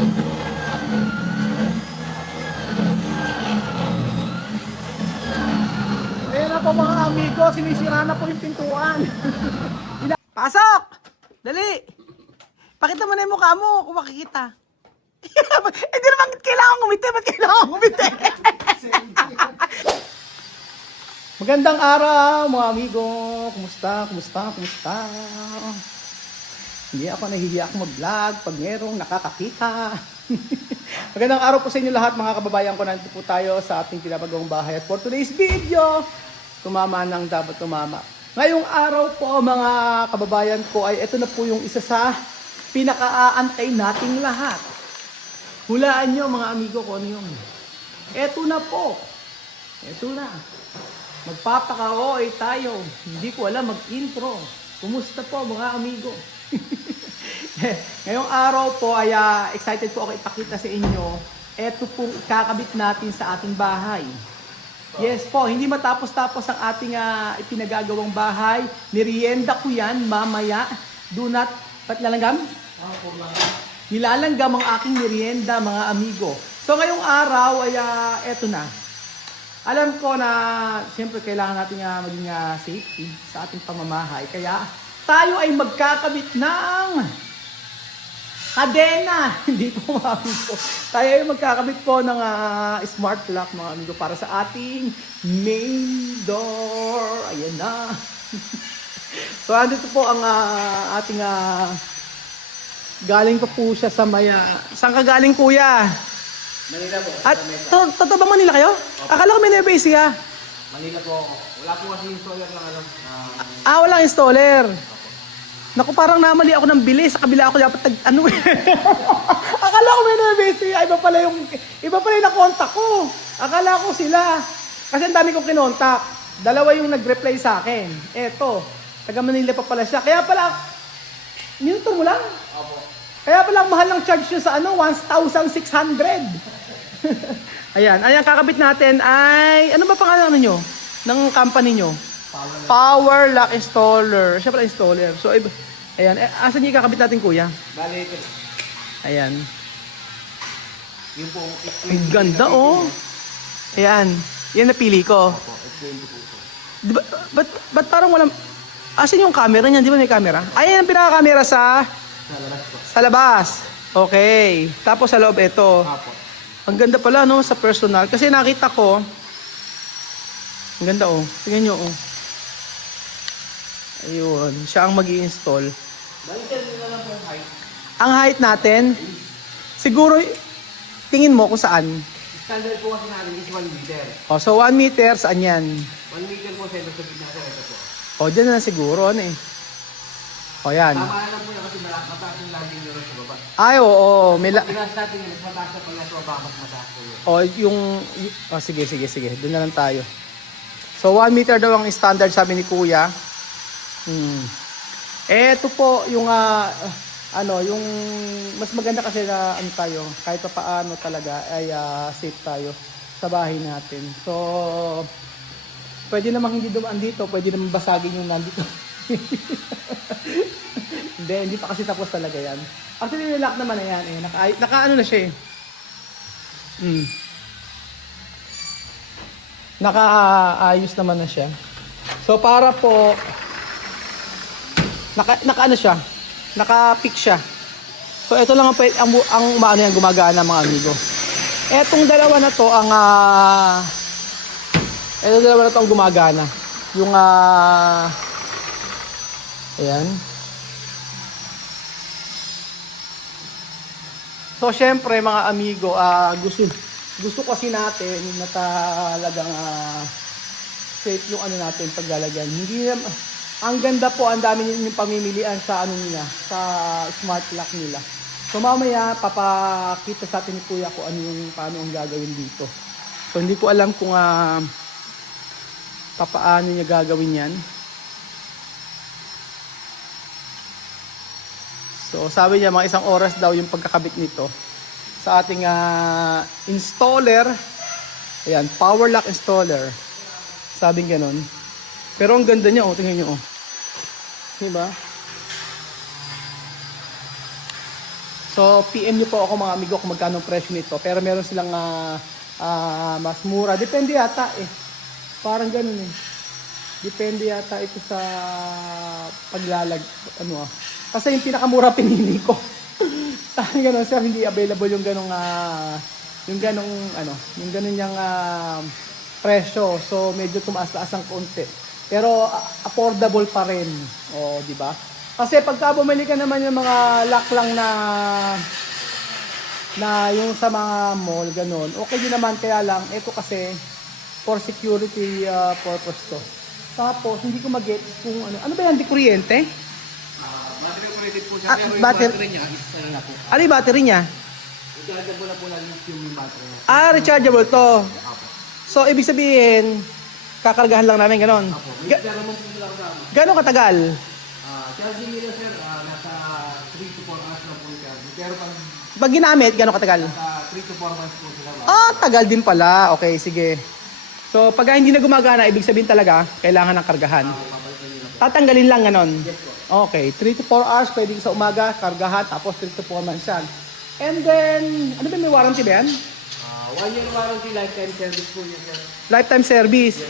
Ayan na po mga amigo, sinisira na po yung pintuan. Pasok! Dali! Pakita mo na yung mukha mo kung makikita. Hindi naman kailangan ngumiti. Ba't kailangan ngumiti? Magandang araw mga amigo. Kumusta? Kumusta? Kumusta? Hindi ako nahihiya akong mag-vlog pag merong nakakakita. Magandang araw po sa inyo lahat mga kababayan ko. Nandito po tayo sa ating pinapagawang bahay. At for today's video, tumama ng dapat tumama. Ngayong araw po mga kababayan ko ay ito na po yung isa sa pinaka-aantay nating lahat. Hulaan nyo mga amigo ko ano yun. Ito na po. Ito na. Magpapaka-OA tayo. Hindi ko alam mag-intro. Kumusta po mga amigo? Ngayong araw po ay excited po ako ipakita sa inyo. Ito pong ikakabit natin sa ating bahay. Yes po, hindi matapos-tapos ang ating ipinagagawang bahay. Merienda ko yan mamaya. Do not, patlalanggam? Nilalanggam ang aking merienda mga amigo. So ngayong araw ay eto na. Alam ko na siyempre kailangan natin maging safety sa ating pamamahay. Kaya tayo ay magkakabit ng kadena. Hindi po mga amigo. Tayo ay magkakabit po ng smart lock mga amigo para sa ating main door. Ayan na. So andito po ang ating galing pa po siya sa maya. Saan ka galing kuya? Manila po. At totoo ba Manila kayo? Akala ko may Nueva Ecija. Manila po ako. Wala po kasi installer lang Walang installer. Naku, parang namali ako ng bilis. Sa kabila ako dapat Akala ko may Nueva Ecija. Iba pala yung nakontak ko. Akala ko sila. Kasi ang dami kong kinontak. Dalawa yung nag-reply sa akin. Eto. Taga Manila pa pala siya. Kaya pala, minuto mo lang? Opo. Kaya pala mahal ng charge nyo sa 1,600. Ayan, kakabit natin ay, ano ba pangalan nyo? Ng company nyo? Power Lock Installer. Siya pala installer. So, ayan, asan yung kakabit natin kuya? Bali, Ayan. yun po. Ang ganda oh. Ayan, yan napili ko. Opo, explain ko po. Diba, ba't parang walang, asan yung camera niyan? Di ba may camera? Ayan ang pinaka-camera sa Sa labas po. Sa labas. Okay. Tapos sa loob ito. Opo. Ang ganda pala no sa personal. Kasi nakita ko. Ang ganda oh. Tingnan nyo oh. Ayun. Siya ang mag-i-install. Bali, tell nyo na lang po yung height. Ang height natin. Siguro tingin mo kung saan. Standard po kasi natin is 1 meter. Oh, so 1 meter saan yan? 1 meter po center sa gitna sa ito po. Oh, dyan na siguro. Ano eh. Oh, yan. Tama na lang po yan kasi mataas yung landing nyo sa baba. Ay, oo. May Pag tinas natin yun, mas mataas na pag nasa baba, mas mataas po yun. Oh, sige. Doon na lang tayo. So, 1 meter daw ang standard sabi ni Kuya. Ito po yung yung mas maganda kasi na tayo, kahit pa paano talaga ay safe tayo sa bahay natin. So, pwede namang hindi dumaan dito, pwede namang basagin yung nandito. Hindi pa kasi tapos talaga yan. Actually, nilock naman na yan eh. Naka-ano na siya eh. Naka-ayos naman na siya. So, para po, naka-ano siya? Naka-pick siya. So, ito lang ang maano yan, gumagana mga amigo. Etong dalawa na to ang gumagana. Yung ayan. So, syempre mga amigo, gusto kasi natin na talagang safe yung natin paglalagyan. Hindi ang ganda po, ang dami yung pamimilian sa nila, sa smart lock nila. So, mamaya papakita sa atin ni Kuya kung paano ang gagawin dito. So, hindi ko alam kung paano niya gagawin yan. So sabi niya mga 1 oras daw yung pagkakabit nito sa ating installer. Ayan, power lock installer. Sabing ganun. Pero ang ganda niya oh, tingnan niyo oh. Diba? So So, PM nyo po ako mga amigo kung magkano ang presyo nito. Pero meron silang mas mura. Depende yata eh. Parang ganun eh. Depende yata ito sa Kasi yung pinakamura pinili ko. Sabi ganun, sir, hindi available yung ganung yung presyo. So medyo tumaas-taas ang konti. Pero affordable pa rin. O, di ba? Kasi pagka bumili ka naman yung mga lock lang na yung sa mga mall, ganun. Okay din naman, kaya lang, ito kasi for security purpose to. Tapos, hindi ko mag-get kung ano ba yan, di kuryente? Battery operated po siya, pero yung battery- battery niya, is ano na po. Ano yung battery niya? Rechargeable na po lang yung battery niya. Rechargeable to. Apo. So, ibig sabihin, kakargahan lang namin, ganon. Apo. May charger naman po sila kasama. Gano'ng katagal? Charging nila sir, nasa 3 to 4 hours lang po yung charging. Pero Pag ginamit, gano'ng katagal? nasa 3 to 4 months po sila. Tagal din pala. Okay, sige. So, pag hindi na gumagana, ibig sabihin talaga, kailangan ng kargahan. Tatanggalin lang, ganon. Yes po. Okay, 3 to 4 hours, pwede sa umaga, kargahan, tapos 3 to 4 months yan. And then, ano ba, may warranty ba yan? 1 year warranty, lifetime service po niya sir. Lifetime service.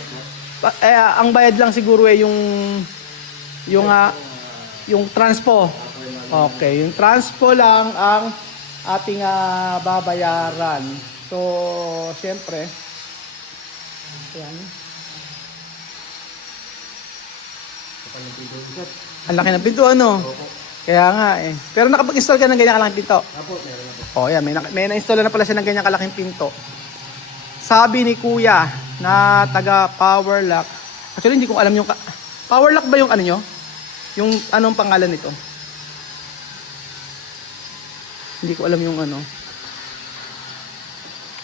Ang bayad lang siguro yung transpo. Okay, yung transpo lang ang ating babayaran. So, syempre, ayan. Kapag nagpito sir. Ang laki ng pinto, ano? Kaya nga eh. Pero nakapag-install ka ng ganyan kalaking pinto. Apo, meron na po. Yan. May na-install na pala siya ng ganyan kalaking pinto. Sabi ni Kuya na taga Power Lock. Actually, hindi ko alam yung... Power Lock ba yung ano nyo? Yung anong pangalan nito? Hindi ko alam yung ano.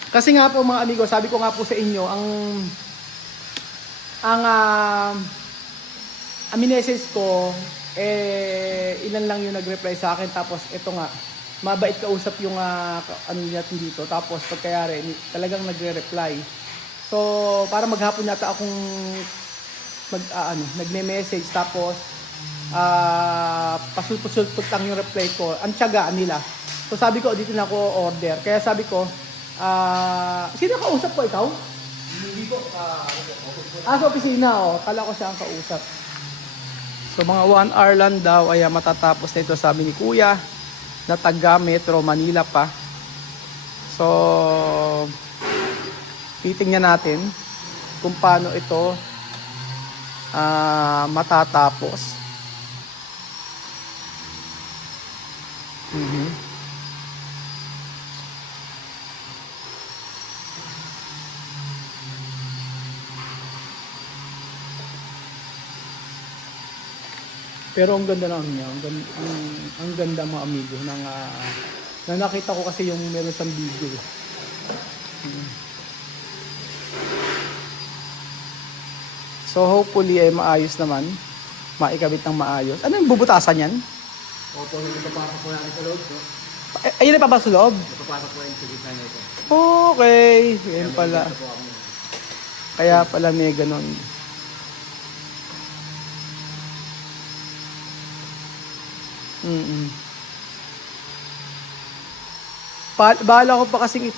Kasi nga po mga amigo, sabi ko nga po sa inyo, ang message ko, ilan lang yung nag-reply sa akin. Tapos ito nga, mabait kausap yung ano natin dito. Tapos pagkayari, talagang nagre-reply. So, para maghapon yata akong nagme-message. Tapos, pasulpot-sulpot lang yung reply ko. Ang tiyagaan nila. So, sabi ko, dito na ako order. Kaya sabi ko, sino kausap ko? Ikaw? Hindi po. Sa opisina, kala ko siya ang kausap. So mga 1 hour lang daw ay matatapos na ito, sabi ni Kuya, na taga Metro Manila pa. So titingnan natin kung paano ito matatapos. Pero ang ganda lang niya, ang ganda mga amigo ng na nakita ko kasi yung meron sa video. So hopefully ay maayos naman, maikabit ng maayos. Ano yung bubutasan yan? Opo, napapasok po natin sa loob. No? Ayun na papasok sa loob? Napapasok po natin sa gitna nito. Okay, yan pala. Ito po kami. Kaya pala may ganon. Bahala ko pa kasing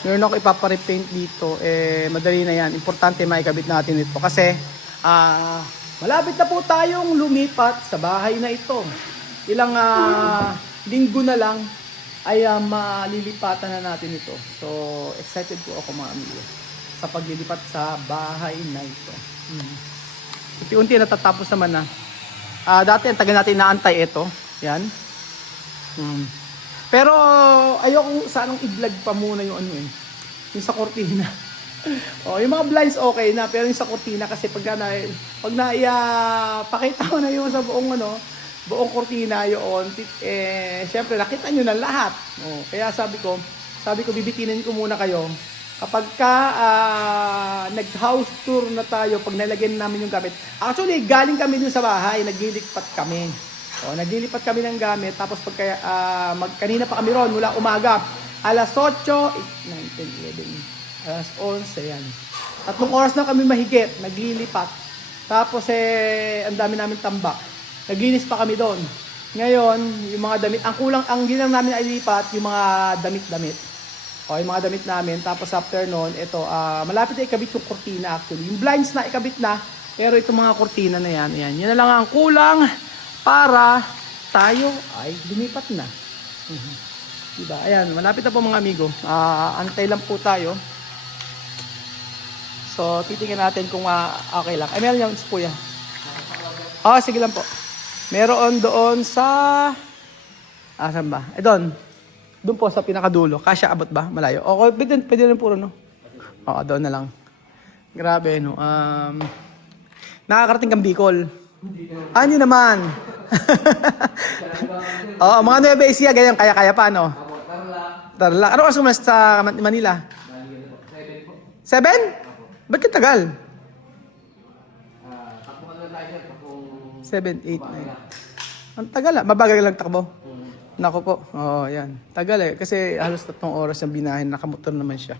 meron ako ipapa-repaint dito, madali na yan. Importante maikabit natin ito kasi malapit na po tayong lumipat sa bahay na ito. Ilang linggo na lang ay malilipatan na natin ito. So excited po ako mga amigo sa paglilipat sa bahay na ito. Unti-unti natatapos naman na. Dati ang tagal natin inaantay ito. Yan. Pero ayoko sanang i-vlog pa muna yung yung sa kortina. Yung mga blinds okay na, pero yung sa kortina kasi pag pakita mo na yung sa buong kortina yun, syempre nakita nyo na lahat. Kaya sabi ko bibitinin ko muna kayo. Kapag nag-house tour na tayo, pag nalagyan namin yung gamit. Actually, galing kami dun sa bahay, naglilipat kami. Naglilipat kami ng gamit, tapos kanina pa kami ron, mula umaga, alas 8, 9, 10, 11, alas 11, yan. 3 oras na kami mahigit, naglilipat. Tapos ang dami namin tambak. Naglinis pa kami doon. Ngayon, yung mga damit, ang kulang, ang ginang namin ay lipat, yung mga damit-damit. O, yung mga damit namin. Tapos after nun, ito, malapit na ikabit yung kurtina actually. Yung blinds na ikabit na, pero itong mga kurtina na yan, yan. Yan na lang ang kulang para tayo ay lumipat na. Diba? Ayan, malapit na po mga amigo. Antay lang po tayo. So, titingnan natin kung okay lang. Ay, meron yung po yan. Sige lang po. Meron doon sa... saan ba? Doon. Doon po sa pinakadulo. Kasya abot ba? Malayo. Okay, pwede rin puro, no? Doon na lang. Grabe, no? Nakakarating kang Bicol. Hindi naman. Mga Nueva Ecija, ganyan. Kaya-kaya pa, no? Tarlac. Ano oras umalis sa Manila? 7? Ba't ka tagal? 7, 8, 9. Ang tagal mabagal lang takbo. Nako po. Yan. Tagal kasi halos 3 oras yung binahin. Nakamotor naman siya.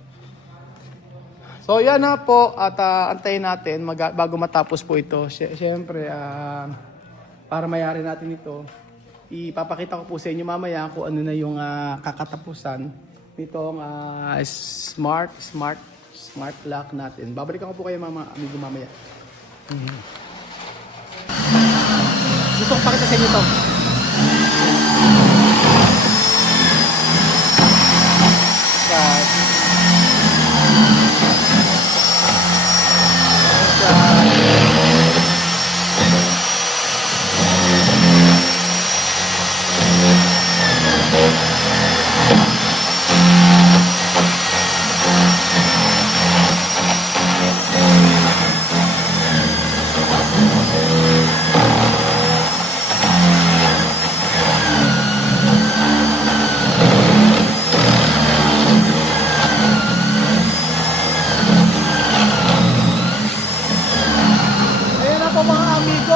So yan na po at antayin natin bago matapos po ito. Siyempre, para mayari natin ito, ipapakita ko po sa inyo mamaya kung ano na yung kakatapusan nitong smart lock natin. Babalikan ko po kayo mga amigo mamaya. Gusto ko pakita sa inyo ito.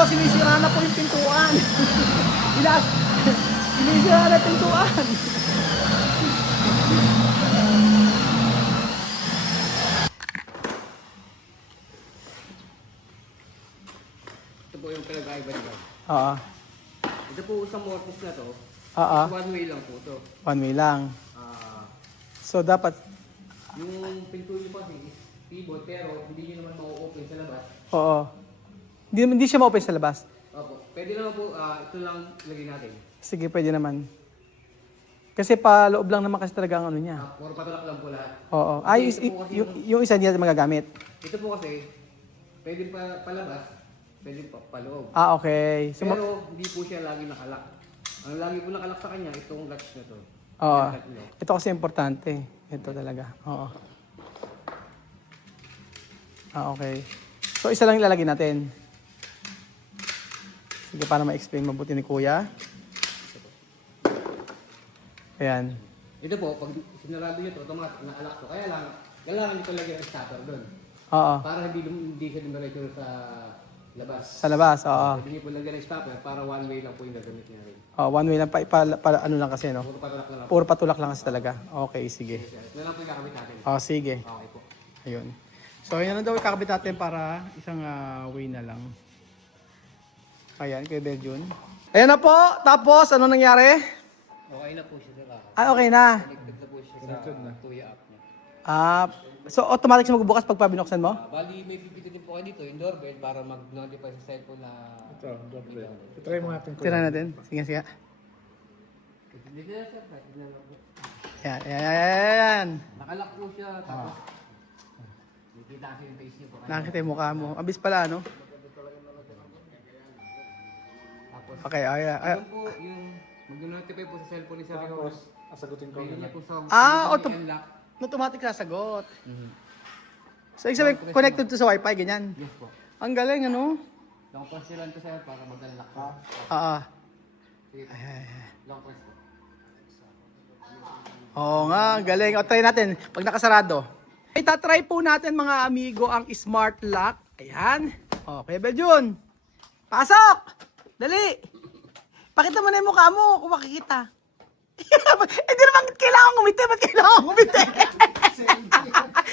Sinisira na po yung pintuan. Sinisira na pintuan. Ito po yung pinag-aiba nila. Ito po sa mortise na to. One way lang po to. One way lang. So dapat yung pinto nyo kasi is pivot pero hindi nyo naman ma-open sa labas. Hindi siya ma-open sa labas. Opo. Pwede naman po, ito lang lagay natin. Sige, pwede naman. Kasi pa loob lang naman kasi talaga ang ano niya. Puro patulak lang po lahat. Yung isa niya magagamit. Ito po kasi, pwede palabas, pwede paloob. Okay. So, pero hindi po siya lagi nakalak. Ang lagi po nakalak sa kanya, itong latch na to. Ito kasi importante. Ito talaga. Okay. So, isa lang ilalagay natin. Sige, para ma-explain mabuti ni Kuya. Ayan. Ito po, pag sinarado nyo ito, automatic na-alak to. Kaya lang, kailangan nito lagyan ang starter doon. Para hindi siya dumiretso sa labas. Sa labas, Hindi nyo po lagyan ang stopper para one way lang po yung gagamit niya rin. One way lang, para ano lang kasi, no? Puro patulak lang. Puro patulak lang kasi talaga. Okay, sige. Ito lang po yung kakamit natin. Sige. Okay po. Ayun. So, yan na daw ikakabit natin para isang way na lang. Ayan, kay Beljun. Ayan na po. Tapos, ano nangyari? Okay na po siya. Okay na. Connected na po siya sa Tuya app niya. So, automatic siya magbubukas pag binuksan mo? Bali, may pipitin po kayo dito, yung doorbell, para mag-notify sa cellphone na... Ito, doorbell. Try mo natin. Tira natin. Sige. Hindi na sir, hindi na lang po. Yan. Nakalak po siya, tapos... Nakikita kasi yung face niyo po. Nakita yung mukha mo. Abis pala, no? Tapos, Okay, yun po, yung mag-notify po sa cellphone ni Sir Tapos, Rose. sasagutin ko Pwede niya na. po sa... automatic. Automatic sasagot. So, ibig sabihin, connected to sa wifi, ganyan. Yes po. Ang galing, ano? Long press nyo lang ito sir, para mag-unlock po. Sige po. Long press po. Oo nga, galing. O, try natin. Pag nakasarado. Itatry po natin mga amigo ang smart lock. Ayan. Okay, Beljun. Pasok! Dali! Pakita mo na yung mukha mo kung makikita. Hindi naman kailangan ngumiti. Ba't kailangan ngumiti?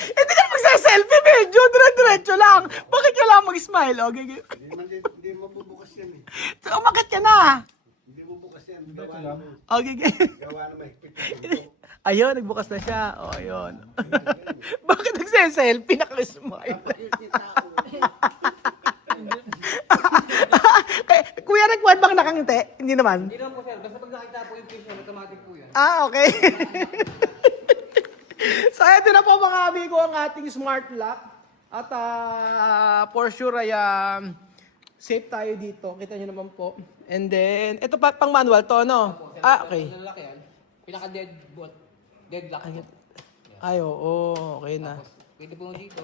Hindi ka magsa-selfie, Beljun. Dire-diretso lang. Bakit kailangan mag-smile? Okay. Hindi mabubukas yan eh. So, umakit ka na. Hindi mabubukas yan. Gawa na, Okay, okay. gawa na mahigpit na bundok. Ayun, nagbukas na siya. O, ayun. Bakit nagse-selfie? Naka-smile. Kuya, nagkuhan bang nakangiti? Hindi naman. Hindi naman po sir, basta pag nakita po yung fish, automatic po yan. Okay. So, ito na po mga amigo ang ating smart lock. At for sure ay safe tayo dito. Kita nyo naman po. And then, ito pa pang manual to, no? Okay. Ang lalaki yan, pinaka-dead bolt, dead lock po. Ay, oo. Okay na. Tapos, pwede po dito.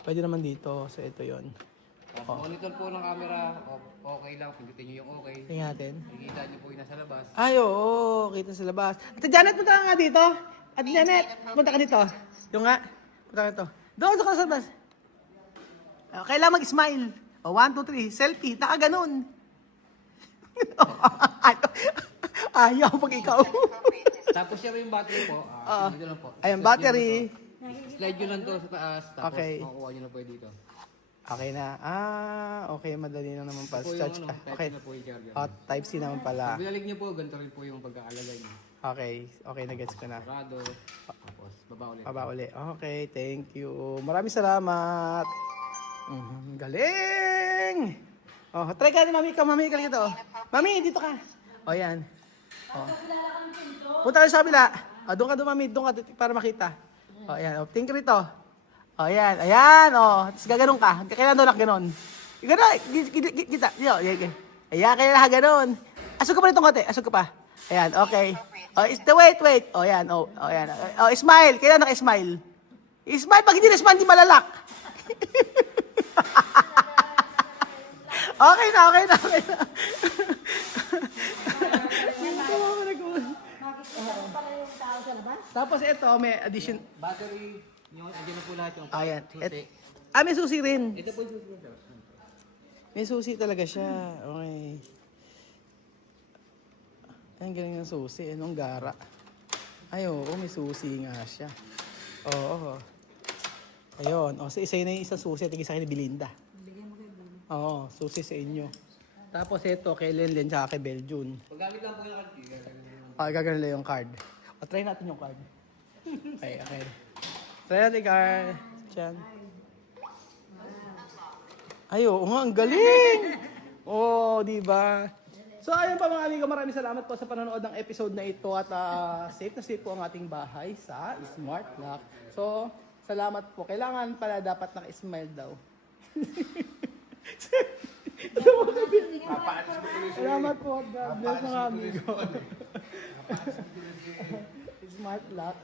Pwede naman dito. So, ito yon. Monitor po ng camera, okay lang, pindutin nyo yung okay. Tingnan natin. Nakikita nyo po yung nasa labas. Ay, oo. Kita sa labas. Ate Janet, punta ka nga dito. Ate Janet, punta ka dito. Yung nga. Punta ka dito. Doon ka sa labas. Kailangan mag-smile. 1, 2, 3. Selfie. Naka ganun. Ayaw pag ikaw. Tapos siya yung battery po, dito lang po. Ayan, battery. Slide nyo lang to sa taas, tapos Okay. makukuha nyo na po dito. Okay na. Okay. Madali na naman pala. Po yung Charge ano, ka. type Okay. na po yung charger. Type C naman pala. Pag binalig nyo po, ganito rin po yung pagkakalagay nyo. Okay. Okay, na-gets ko na. Sarado, tapos baba ulit. Baba uli. Okay, thank you. Maraming salamat. Galing! Try ka rin, mami. Mami, ka dito. Mami, dito ka. Yan. Punta kayo sa kabila. Doon ka doon, mami. Doon ka para makita. Yan. Think rito. Yan. Ayan. Tapos gaganon ka. Kailan doon nakaganon. Gano'n. Kita. Ayan, kailan nakaganon. Asog ka pa rito konti. Asog ka pa. Ayan, okay. Wait. Yan. Yan. Smile. Kailan naka-smile? Smile. Pag hindi na-smile, hindi malalak. Okay na. Tapos ito, may addition. Battery, yung andyan na po lahat yung Ayan. susi. May susi rin. Ito po yung susi nito. May susi talaga siya. Okay. Ang galing ng susi. Anong gara? Ay, oo. May susi nga siya. Oo. Ayun. So isa na yung isang susi. Tingin sa akin ni Belinda. Oo. Susi sa inyo. Tapos ito, kay Lenlen tsaka kay Beljun. Paggamit lang po yung card, Gagawin lang yung card. Try natin yung card. Okay. Try natin yung card. Diyan. Ay, oo nga, ang galing! Di ba? So, ayun pa mga amigo, maraming salamat po sa panonood ng episode na ito at safe na safe po ang ating bahay sa Smart Lock. So, salamat po. Kailangan pala dapat naka-smile daw. Salamat po. God bless mga amigo. Smart Lock.